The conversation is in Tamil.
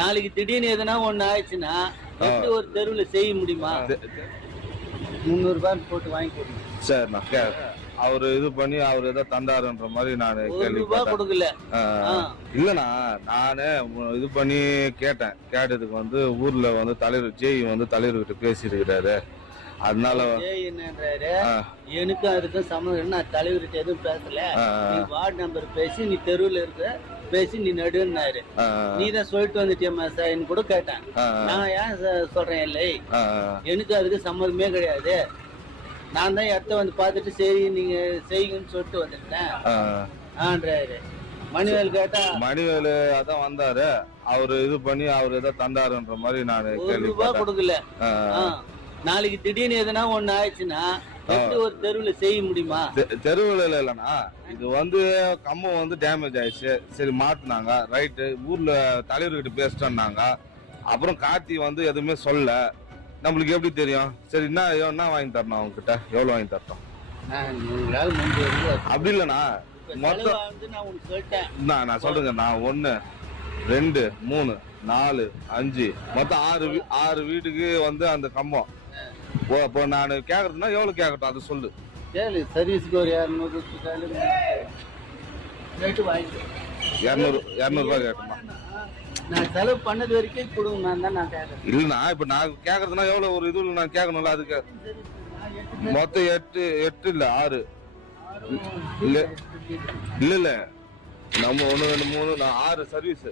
நாளைக்கு திடீர்னு எதனா ஒண்ணு ஆயிடுச்சுன்னா எப்படி ஒரு தெருவுல செய்ய முடியுமா? முந்நூறு ரூபாய் போட்டு வாங்கி கொடுங்க சரிண்ணா அவரு இது பண்ணி அவர் ஏதோ தந்தாருன்ற மாதிரி நான் கேள்விப்பட்டேன். இல்லண்ணா நானே இது பண்ணி கேட்டேன். கேட்டதுக்கு வந்து ஊர்ல வந்து தலைவர் ஜெய் வந்து தலைவர்கிட்ட பேசியிருக்கிறாரு. அதனால எனக்கும் அதுக்கும் சம்மந்தம் நான் தலைவர்கிட்ட எதுவும் பேசல. வார்டு நம்பர் பேசி நீ தெருவுல இருக்க. பேசி நீ நடுன்னாரு. நீ தான் சொல்லிட்டு வந்துட்டியம்மா சார்னு கூட கேட்டேன். நான் ஏன் சொல்றேன் இல்லை? எனக்கு அதுக்கு சம்மந்தமே கிடையாது. நான் தான் இடத்த வந்து பார்த்துட்டு சரி நீங்க செய்யுங்கன்னு சொல்லிட்டு வந்துட்டேன். ஆன்றாரு. மணிவேல் கேட்டா மணிவேலு அதான் வந்தாரு. அவரு இது பண்ணி அவர் ஏதோ தந்தாருன்ற மாதிரி நான் ஒரு ரூபாய் கொடுக்கல. நாளைக்கு திடீர்னு எதனா ஒண்ணு ஆயிடுச்சுன்னா ஒரு தெருவுல செய்ய முடியுமா? தெருவுல இது வந்து கம்பம் வந்து டேமேஜ் ஆயிடுச்சு. சரி மாத்துனாங்க. ரைட்டு ஊர்ல தலைவர்கிட்ட பேசிட்டோம்னாங்க அப்புறம் கார்த்தி வந்து எதுவுமே சொல்ல நம்மளுக்கு எப்படி தெரியும்? சரி என்ன என்ன வாங்கி தரணும் அவங்க கிட்ட எவ்வளவு வாங்கி தரட்டும்? அப்படி இல்லைண்ணா. மொத்தம் நான் சொல்றேங்க நான் ஒன்று ரெண்டு மூணு நாலு அஞ்சு. மொத்தம் ஆறு ஆறு வீட்டுக்கு வந்து அந்த கம்பம். ஓ அப்போ நான் கேட்கறதுனா எவ்வளோ கேட்கட்டும் அது சொல்லு. கேளு. சர்வீஸ்க்கு ஒரு இரநூறு இரநூறு இரநூறுபா கேட்கணுமா நான் செலவு பண்ணது வரைக்கும் கொடுங்க நான் தான் நான் கேட்கறேன் இல்லைண்ணா இப்போ நான் கேட்கறதுனா எவ்வளோ ஒரு இதுல நான் கேட்கணும்ல அதுக்கு. மொத்தம் எட்டு எட்டு இல்லை ஆறு. இல்ல. இல்லை இல்லை. நம்ம ஒன்று ரெண்டு மூணு நான் ஆறு சர்வீஸ்